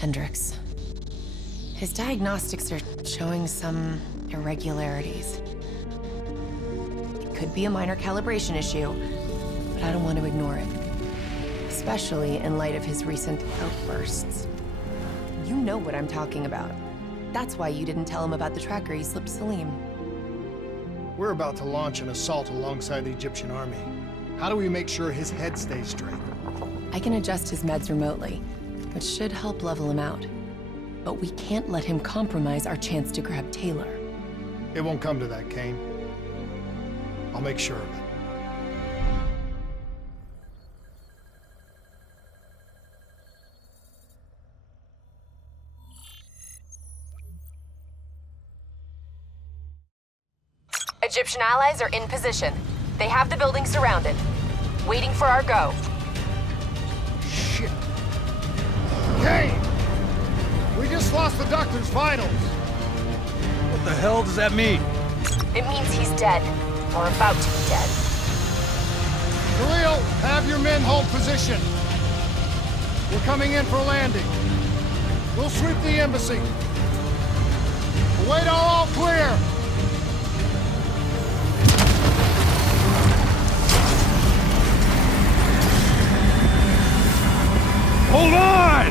Hendrix. His diagnostics are showing some irregularities. It could be a minor calibration issue, but I don't want to ignore it. Especially in light of his recent outbursts. You know what I'm talking about. That's why you didn't tell him about the tracker he slipped Salim. We're about to launch an assault alongside the Egyptian army. How do we make sure his head stays straight? I can adjust his meds remotely, which should help level him out. But we can't let him compromise our chance to grab Taylor. It won't come to that, Kane. I'll make sure of it. Egyptian allies are in position. They have the building surrounded, waiting for our go. Shit. Kane! We just lost the Doctor's vitals. What the hell does that mean? It means he's dead, or about to be dead. Khalil, have your men hold position. We're coming in for landing. We'll sweep the embassy. Await all clear. Hold on!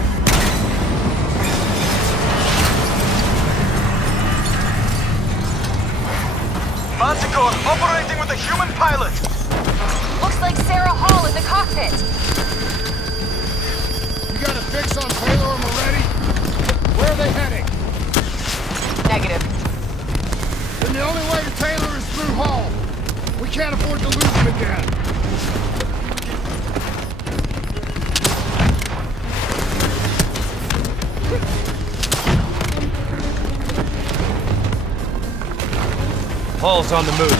Manticore operating with a human pilot! Looks like Sarah Hall in the cockpit. You got a fix on Taylor and Moretti? Where are they heading? Negative. Then the only way to Taylor is through Hall. We can't afford to lose him again. Hall's on the move.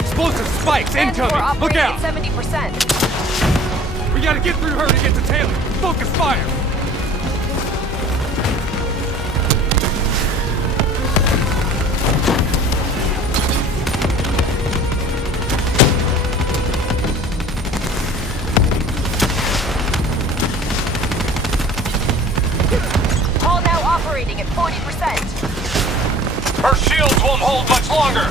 Explosive spikes incoming! Look out! 70%. We gotta get through her to get to Taylor. Focus fire! Hall now operating at 40%. Her shields won't hold much longer!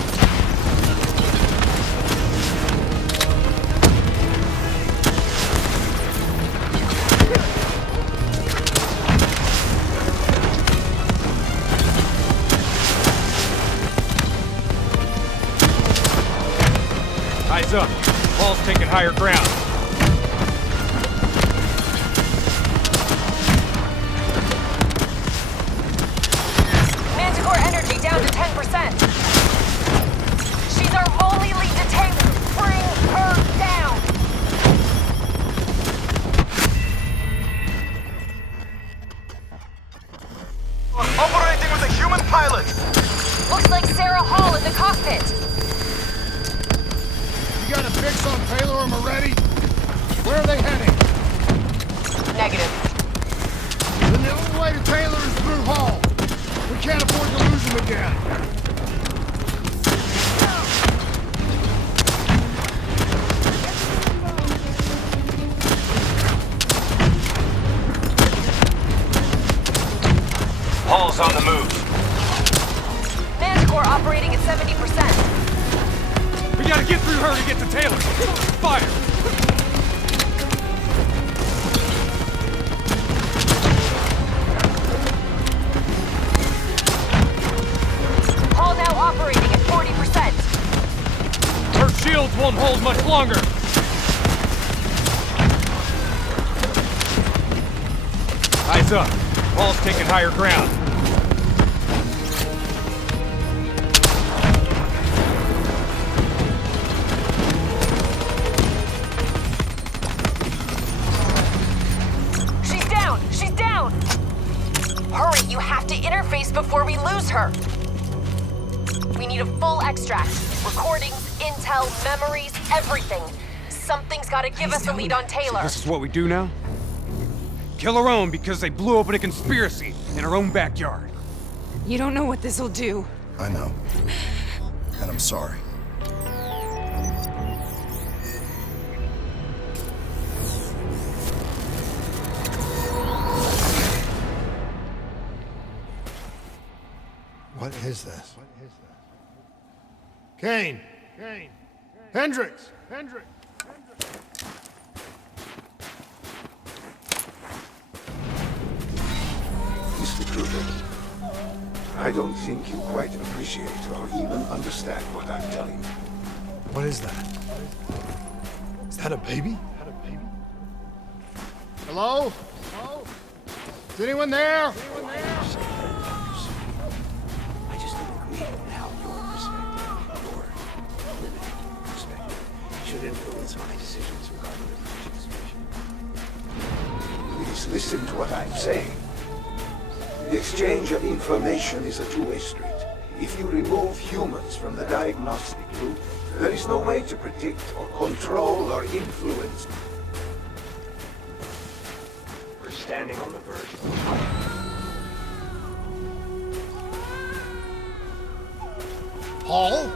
Eyes up. Hall's taking higher ground. Manticore energy down to 10%. She's our only lead to Taylor. Bring her down. Operating with a human pilot! Looks like Sarah Hall in the cockpit. You got a fix on Taylor or Moretti? Where are they heading? Negative. Then the only way to Taylor is through Hall. We can't afford to lose him again. Hall's on the move. Manticore operating at 70%. We gotta get through her to get to Taylor. Fire! Hall now operating at 40%. Her shields won't hold much longer. Eyes up. Hall's taking higher ground. She's down! She's down! Hurry, you have to interface before we lose her. We need a full extract. Recordings, intel, memories, everything. Something's gotta give us a lead on Taylor. This is what we do now? Kill our own because they blew open a conspiracy in our own backyard. You don't know what this'll do. I know. And I'm sorry. What is this? Kane! Hendricks! Mr. Kruger, I don't think you quite appreciate or even understand what I'm telling you. What is that? Is that a baby? Hello? Is anyone there? I just don't agree with how your perspective, your limited perspective, should influence my decisions regarding the French's mission. Please listen to what I'm saying. The exchange of information is a two-way street. If you remove humans from the diagnostic loop, there is no way to predict or control or influence. We're standing on the verge of Paul?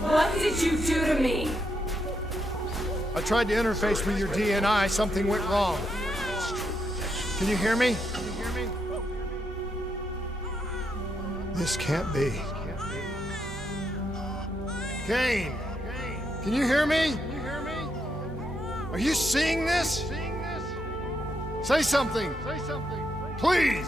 What did you do to me? I tried to interface with your DNI. Something went wrong. Can you hear me? This can't be. Kane! Can you hear me? Are you seeing this? Say something! Please!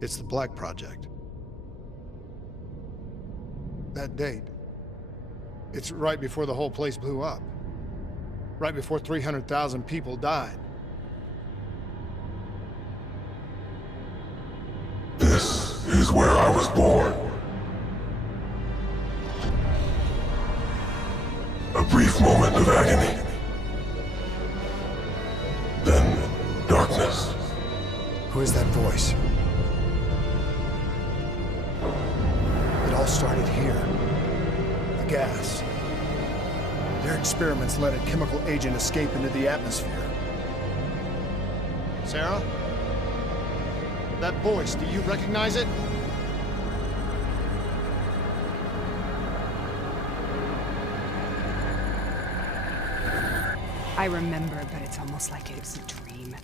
It's the Black Project. That date. It's right before the whole place blew up. Right before 300,000 people died. This is where I was born. A brief moment of agony. Then darkness. Who is that voice? It all started here. The gas. Their experiments let a chemical agent escape into the atmosphere. Sarah? That voice, do you recognize it? I remember, but it's almost like it was a dream.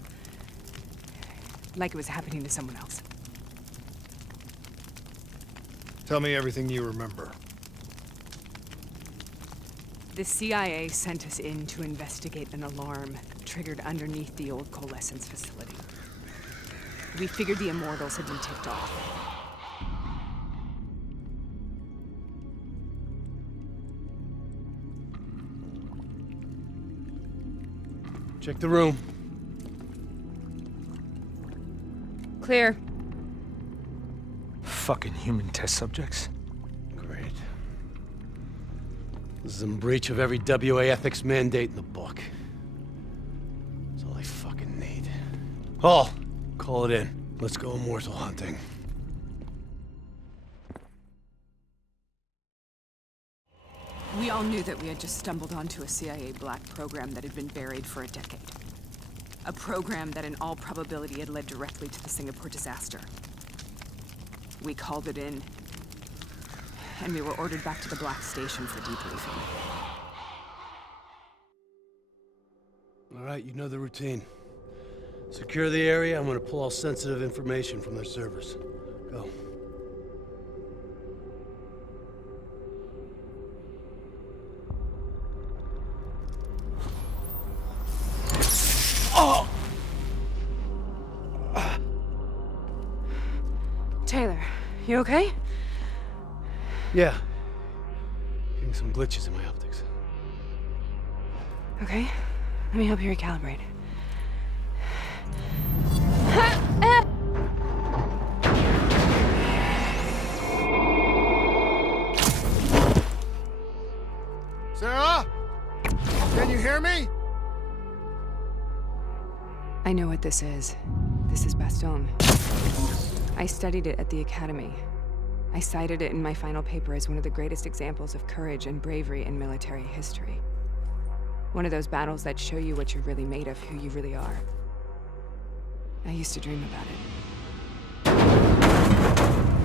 Like it was happening to someone else. Tell me everything you remember. The CIA sent us in to investigate an alarm triggered underneath the old coalescence facility. We figured the immortals had been tipped off. Check the room. Clear. Fucking human test subjects. Great. This is in breach of every WA ethics mandate in the book. That's all I fucking need. Paul, call it in. Let's go immortal hunting. We all knew that we had just stumbled onto a CIA black program that had been buried for a decade. A program that in all probability had led directly to the Singapore disaster. We called it in, and we were ordered back to the Black Station for debriefing. All right, you know the routine. Secure the area. I'm gonna pull all sensitive information from their servers. Go. Taylor, you okay? Yeah. Getting some glitches in my optics. Okay, let me help you recalibrate. Sarah? Can you hear me? I know what this is. This is Bastogne. I studied it at the Academy. I cited it in my final paper as one of the greatest examples of courage and bravery in military history. One of those battles that show you what you're really made of, who you really are. I used to dream about it.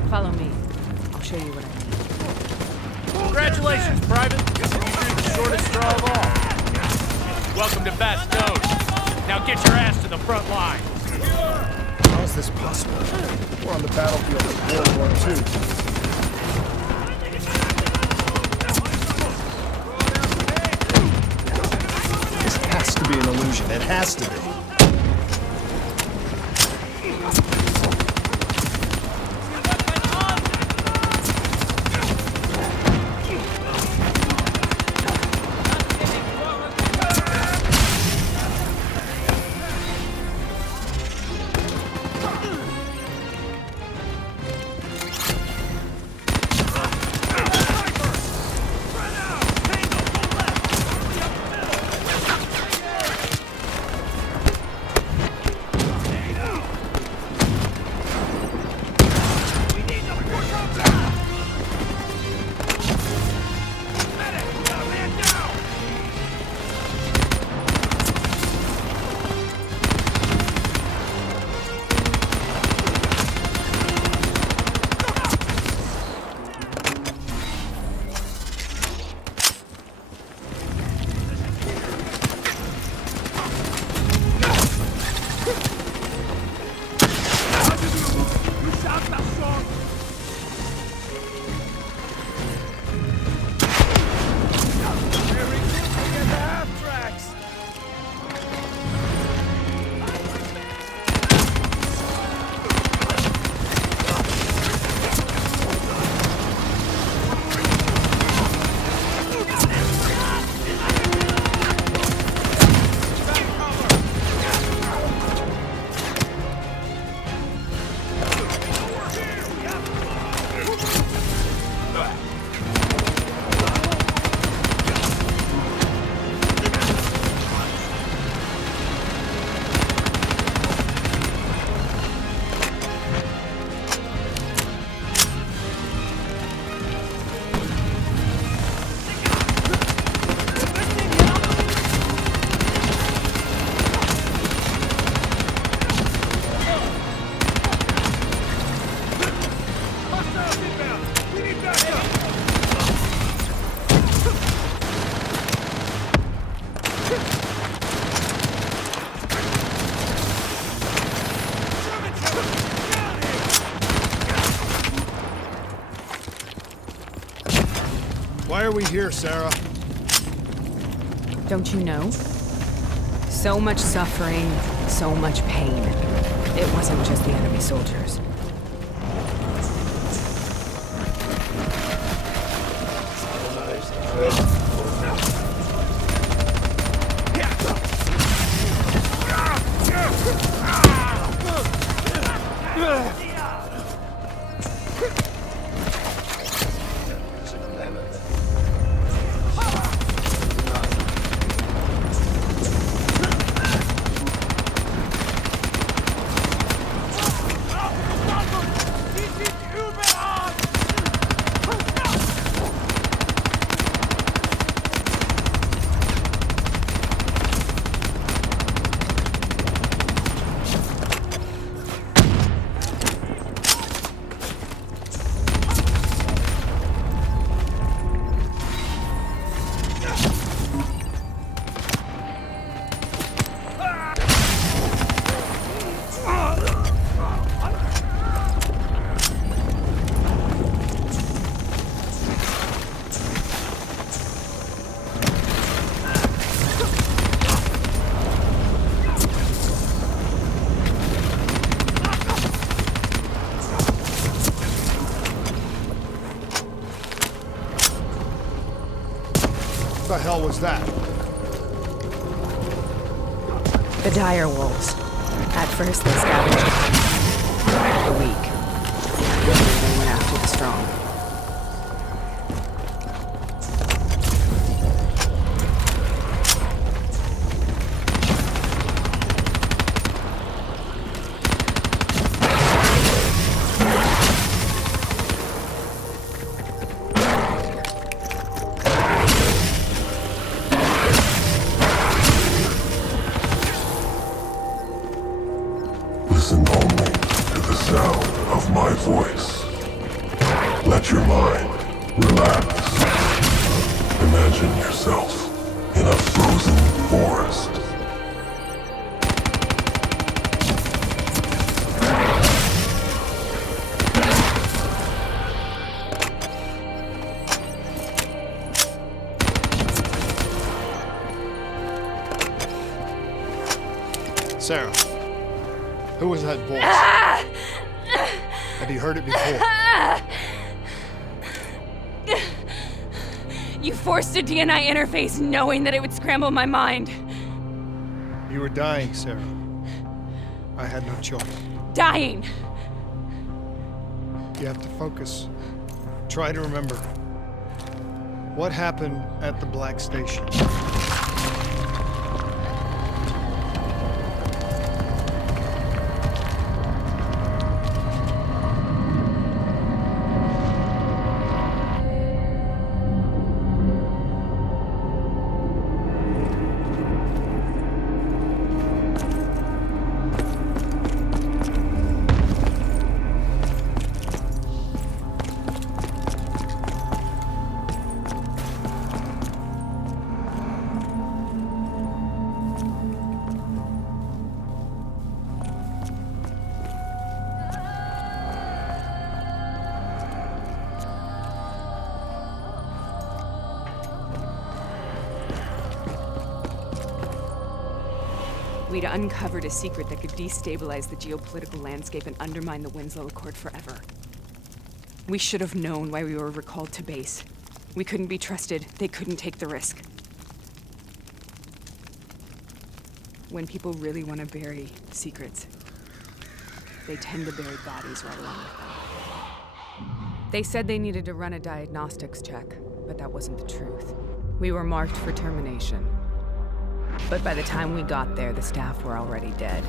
Follow me. I'll show you what I mean. Congratulations, Private. You drew the shortest straw of all. Welcome to Bastogne. Now get your ass to the front line. How is this possible? We're on the battlefield of World War II. This has to be an illusion. It has to be. Why are we here, Sarah? Don't you know? So much suffering, so much pain. It wasn't just the enemy soldiers. What the hell was that? The dire wolves. At first they scavenged the weak. Then they went after the strong. Listen only to the sound of my voice. Let your mind relax. Imagine yourself in a frozen forest. Sarah, who was that voice? Have you heard it before? You forced a DNI interface knowing that it would scramble my mind. You were dying, Sarah. I had no choice. Dying! You have to focus. Try to remember. What happened at the Black Station? We'd uncovered a secret that could destabilize the geopolitical landscape and undermine the Winslow Accord forever. We should have known why we were recalled to base. We couldn't be trusted. They couldn't take the risk. When people really want to bury secrets, they tend to bury bodies right along with them. They said they needed to run a diagnostics check, but that wasn't the truth. We were marked for termination. But by the time we got there, the staff were already dead.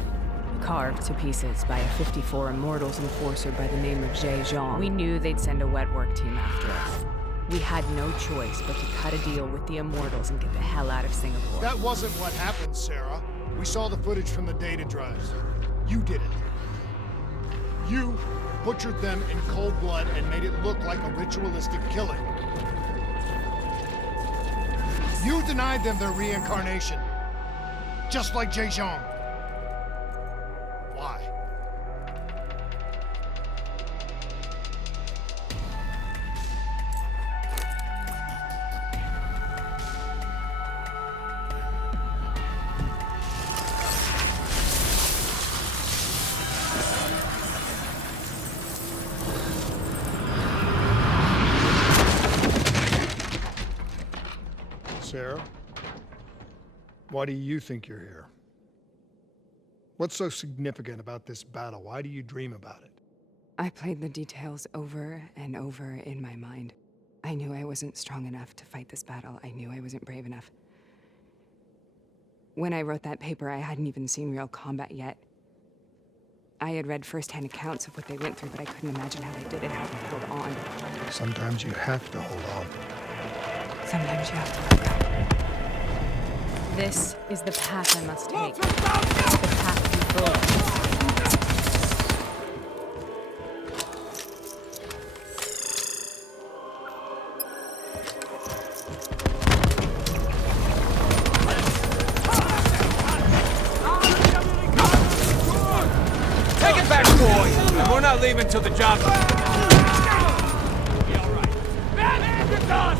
Carved to pieces by a 54 Immortals enforcer by the name of Jean. We knew they'd send a wet work team after us. We had no choice but to cut a deal with the Immortals and get the hell out of Singapore. That wasn't what happened, Sarah. We saw the footage from the data drives. You did it. You butchered them in cold blood and made it look like a ritualistic killing. You denied them their reincarnation. Just like Jean. Why? Sarah? Why do you think you're here? What's so significant about this battle? Why do you dream about it? I played the details over and over in my mind. I knew I wasn't strong enough to fight this battle. I knew I wasn't brave enough. When I wrote that paper, I hadn't even seen real combat yet. I had read first-hand accounts of what they went through, but I couldn't imagine how they did it, how they held on. Sometimes you have to hold on. Sometimes you have to let go. This is the path I must take. The path we both. Take it back, boys! We're not leaving till the job's done. Be all right. Batman, it's us!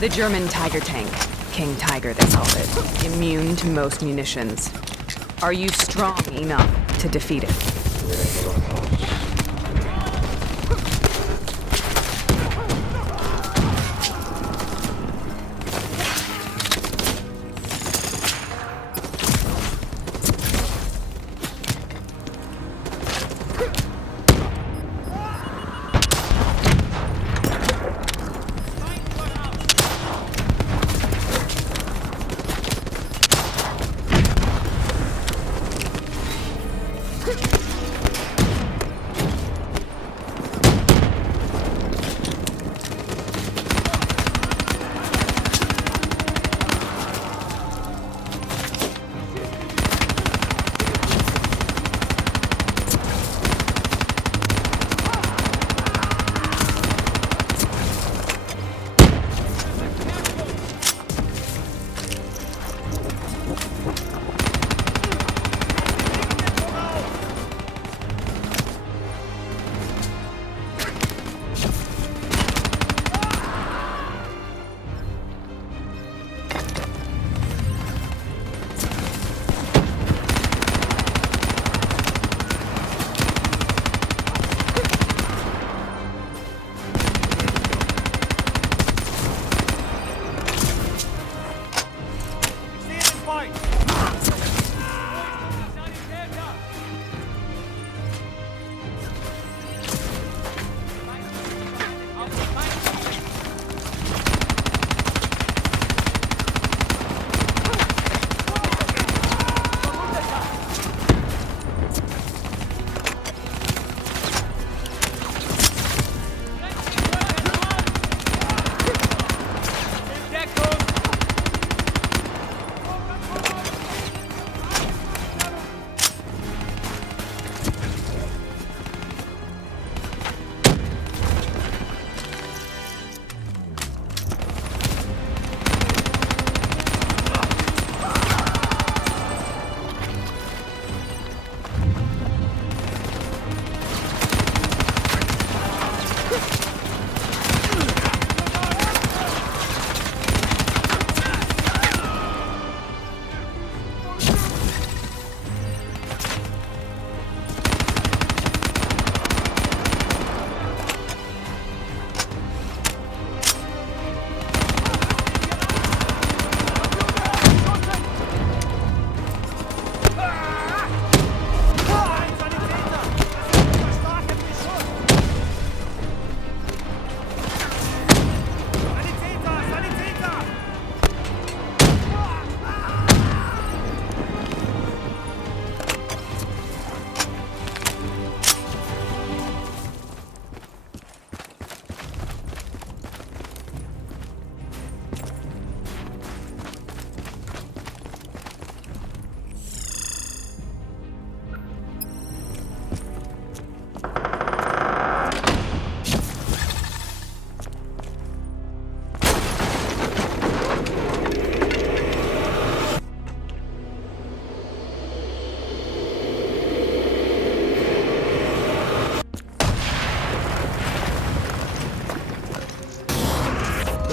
The German Tiger tank. King Tiger, they called it. Immune to most munitions. Are you strong enough to defeat it?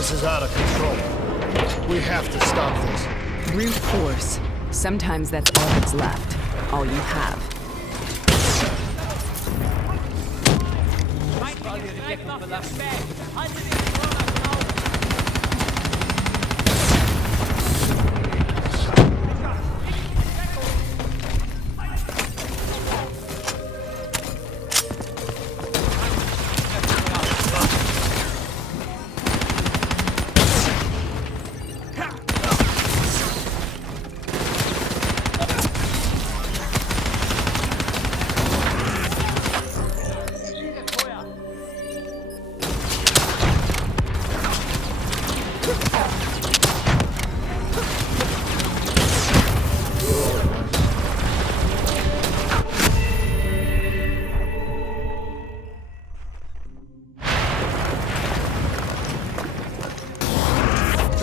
This is out of control. We have to stop this. Brute force. Sometimes that's all that's left. All you have.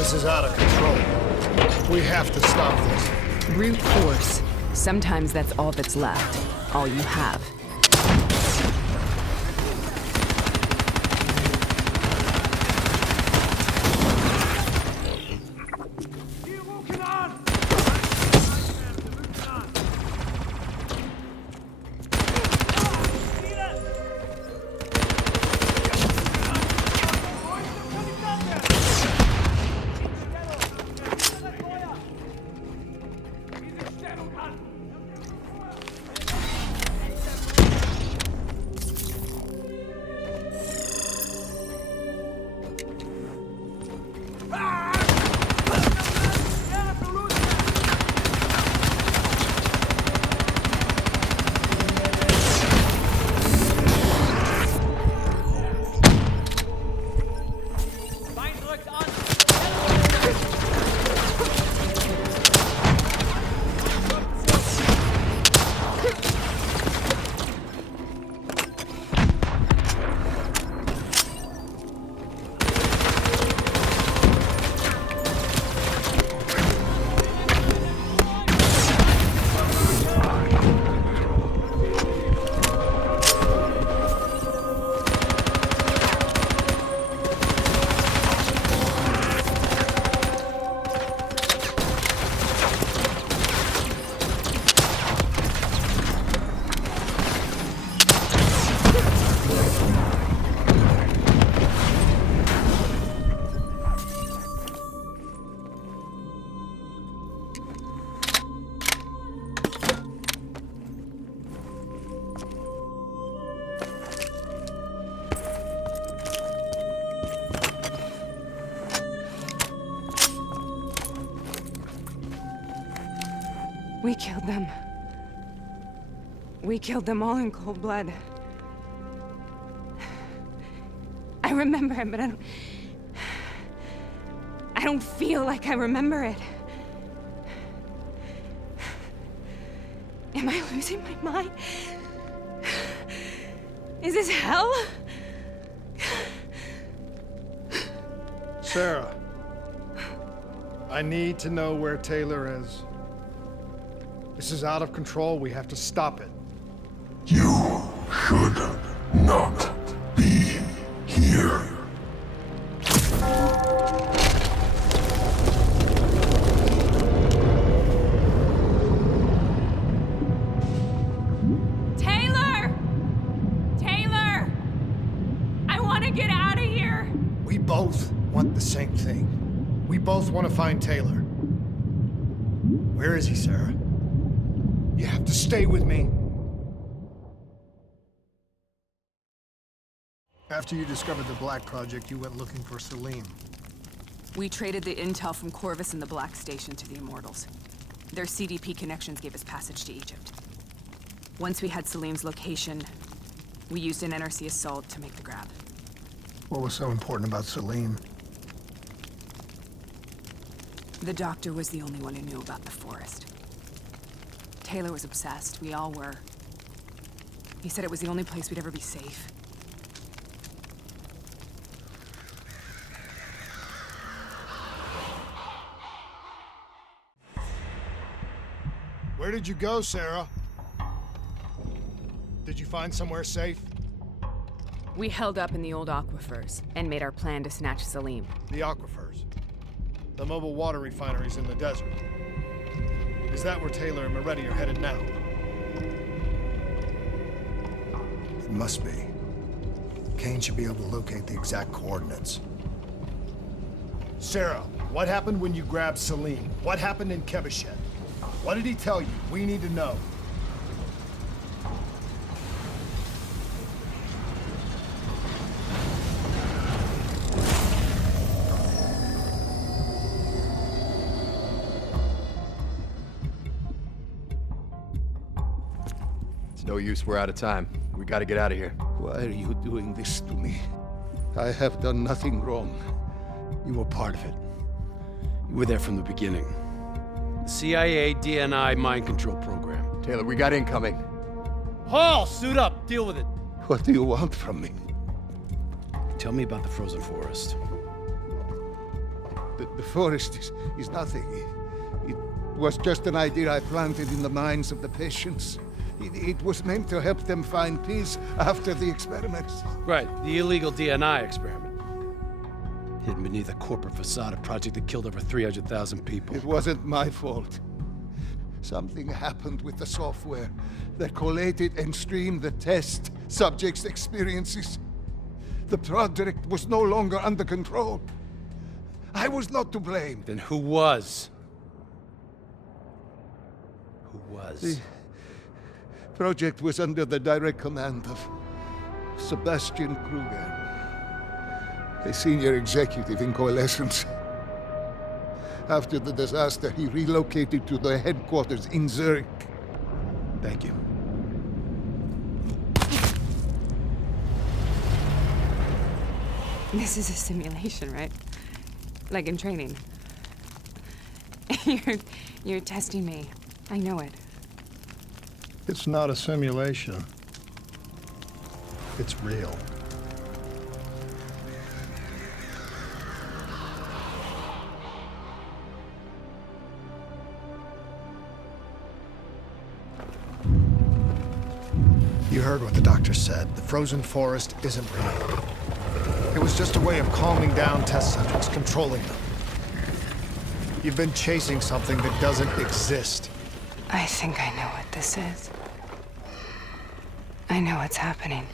This is out of control. We have to stop this. Brute force. Sometimes that's all that's left. All you have. We killed them. We killed them all in cold blood. I remember it, but I don't feel like I remember it. Am I losing my mind? Is this hell? Sarah, I need to know where Taylor is. This is out of control. We have to stop it. You should not be here. Taylor! Taylor! I want to get out of here. We both want the same thing. We both want to find Taylor. Where is he, Sarah? You have to stay with me. After you discovered the Black Project, you went looking for Salim. We traded the intel from Corvus and the Black Station to the Immortals. Their CDP connections gave us passage to Egypt. Once we had Salim's location, we used an NRC assault to make the grab. What was so important about Salim? The doctor was the only one who knew about the forest. Taylor was obsessed. We all were. He said it was the only place we'd ever be safe. Where did you go, Sarah? Did you find somewhere safe? We held up in the old aquifers and made our plan to snatch Salim. The aquifers. The mobile water refineries in the desert. Is that where Taylor and Moretti are headed now? It must be. Kane should be able to locate the exact coordinates. Sarah, what happened when you grabbed Salim? What happened in Kebashet? What did he tell you? We need to know. No use, we're out of time. We gotta get out of here. Why are you doing this to me? I have done nothing wrong. You were part of it. You were there from the beginning. The CIA, DNI, mind control program. Taylor, we got incoming. Hall, suit up, deal with it. What do you want from me? Tell me about the frozen forest. The forest is nothing. It was just an idea I planted in the minds of the patients. It was meant to help them find peace after the experiments. Right, the illegal DNI experiment. Hidden beneath a corporate facade, a project that killed over 300,000 people. It wasn't my fault. Something happened with the software that collated and streamed the test subjects' experiences. The project was no longer under control. I was not to blame. Then who was? Who was? The project was under the direct command of Sebastian Kruger, a senior executive in Coalescence. After the disaster, he relocated to the headquarters in Zurich. Thank you. This is a simulation, right? Like in training. You're testing me. I know it. It's not a simulation. It's real. You heard what the doctor said. The frozen forest isn't real. It was just a way of calming down test subjects, controlling them. You've been chasing something that doesn't exist. I think I know what this is. I know what's happening.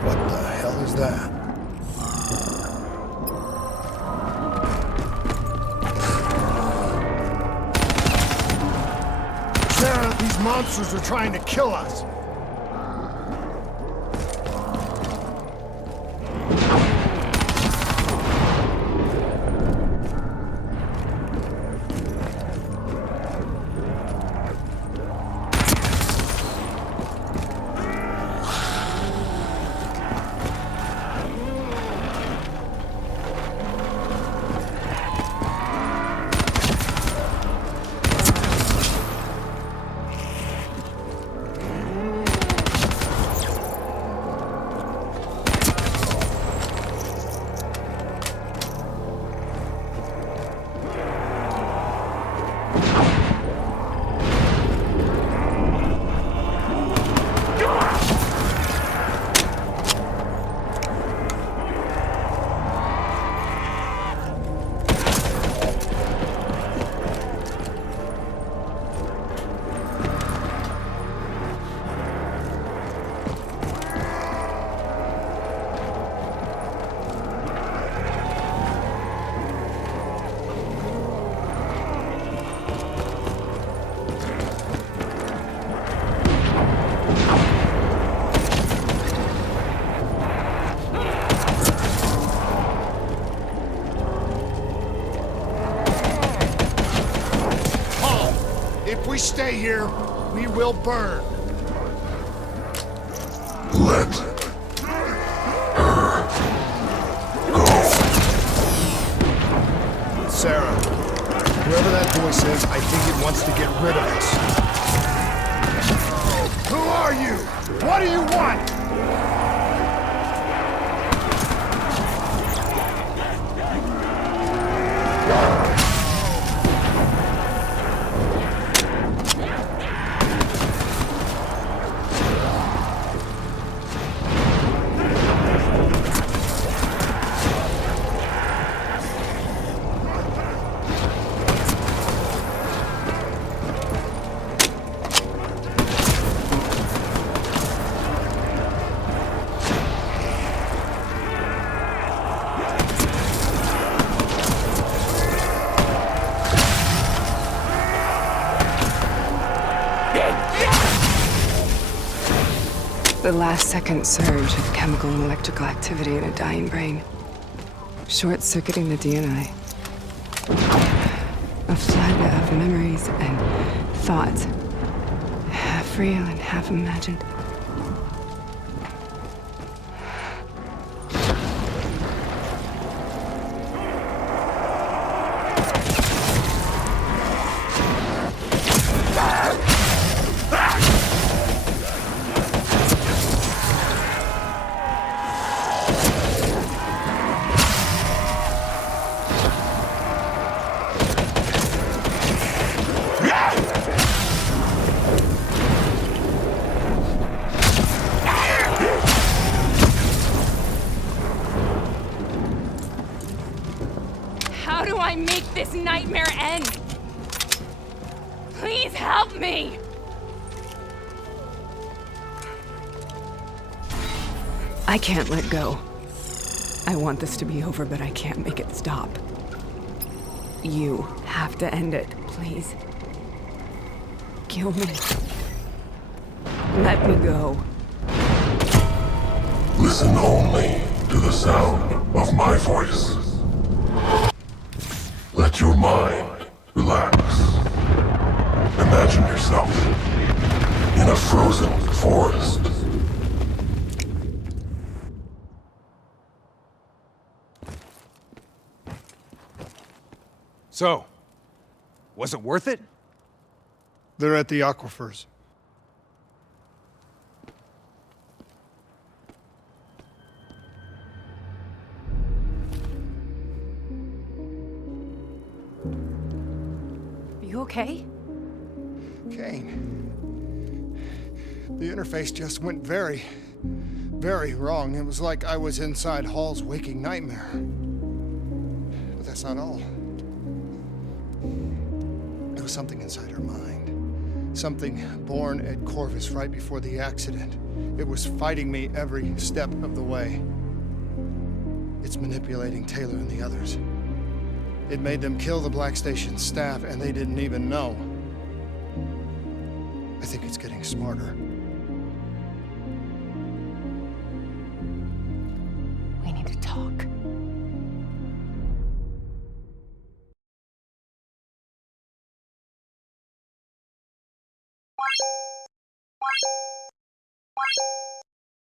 What the hell is that? Sarah, these monsters are trying to kill us. If we stay here, we will burn. Let her go. Sarah, whoever that voice is, I think it wants to get rid of us. Who are you? What do you want? The last-second surge of chemical and electrical activity in a dying brain. Short-circuiting the DNI. A flood of memories and thoughts. Half real and half imagined. let this nightmare end. Please help me. I can't let go. I want this to be over, but I can't make it stop. You have to end it, please. Kill me. Let me go. Listen only to the sound of my voice. Let your mind relax. Imagine yourself in a frozen forest. So, was it worth it? They're at the aquifers. You okay? Kane. The interface just went very, very wrong. It was like I was inside Hall's waking nightmare. But that's not all. There was something inside her mind. Something born at Corvus right before the accident. It was fighting me every step of the way. It's manipulating Taylor and the others. It made them kill the Black Station staff, and they didn't even know. I think it's getting smarter. We need to talk.